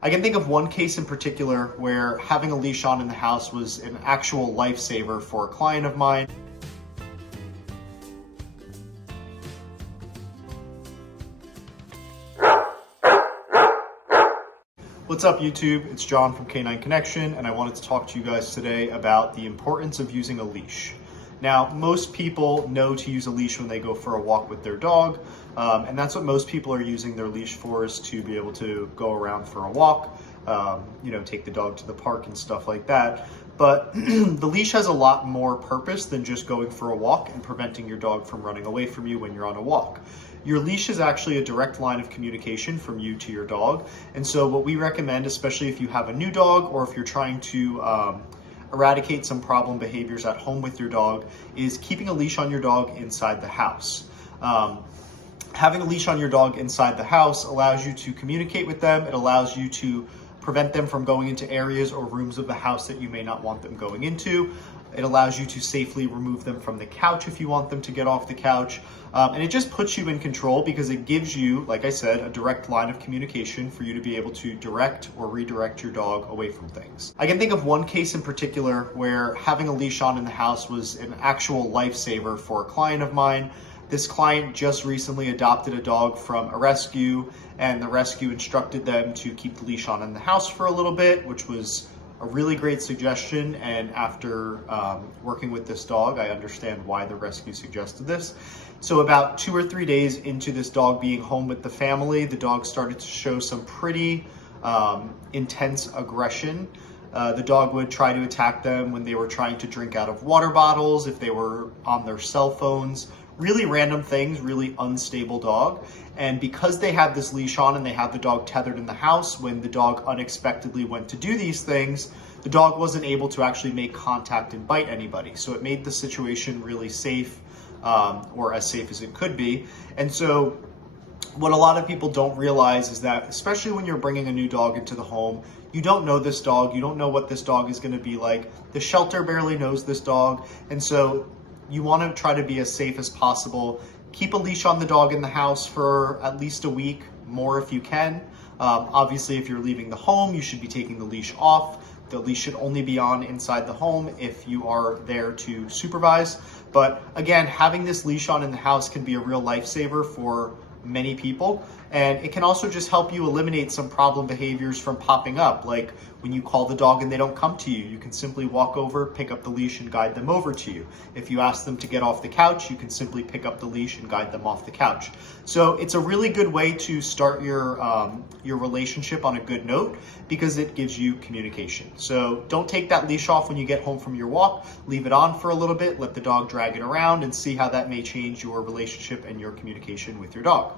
I can think of one case in particular where having a leash on in the house was an actual lifesaver for a client of mine. What's up YouTube? It's John from Canine Connection, and I wanted to talk to you guys today about the importance of using a leash. Now, most people know to use a leash when they go for a walk with their dog, and that's what most people are using their leash for, is to be able to go around for a walk, take the dog to the park and stuff like that. But the leash has a lot more purpose than just going for a walk and preventing your dog from running away from you when you're on a walk. Your leash is actually a direct line of communication from you to your dog. And so what we recommend, especially if you have a new dog or if you're trying to eradicate some problem behaviors at home with your dog, is keeping a leash on your dog inside the house. Having a leash on your dog inside the house allows you to communicate with them. It allows you to prevent them from going into areas or rooms of the house that you may not want them going into. It allows you to safely remove them from the couch if you want them to get off the couch. And it just puts you in control because it gives you, like I said, a direct line of communication for you to be able to direct or redirect your dog away from things. I can think of one case in particular where having a leash on in the house was an actual lifesaver for a client of mine. This client just recently adopted a dog from a rescue, and the rescue instructed them to keep the leash on in the house for a little bit, which was a really great suggestion. And after working with this dog, I understand why the rescue suggested this. So about 2 or 3 days into this dog being home with the family, the dog started to show some pretty intense aggression. The dog would try to attack them when they were trying to drink out of water bottles, if they were on their cell phones, really random things, really unstable dog. And because they had this leash on and they had the dog tethered in the house, when the dog unexpectedly went to do these things, the dog wasn't able to actually make contact and bite anybody. So it made the situation really safe, or as safe as it could be. And so what a lot of people don't realize is that, especially when you're bringing a new dog into the home, you don't know this dog, you don't know what this dog is going to be like. The shelter barely knows this dog. And so you want to try to be as safe as possible. Keep a leash on the dog in the house for at least a week, more if you can. Obviously, if you're leaving the home, you should be taking the leash off. The leash should only be on inside the home if you are there to supervise. But again, having this leash on in the house can be a real lifesaver for many people. And it can also just help you eliminate some problem behaviors from popping up. Like when you call the dog and they don't come to you, you can simply walk over, pick up the leash and guide them over to you. If you ask them to get off the couch, you can simply pick up the leash and guide them off the couch. So it's a really good way to start your relationship on a good note, because it gives you communication. So don't take that leash off when you get home from your walk. Leave it on for a little bit, let the dog drag it around, and see how that may change your relationship and your communication with your dog.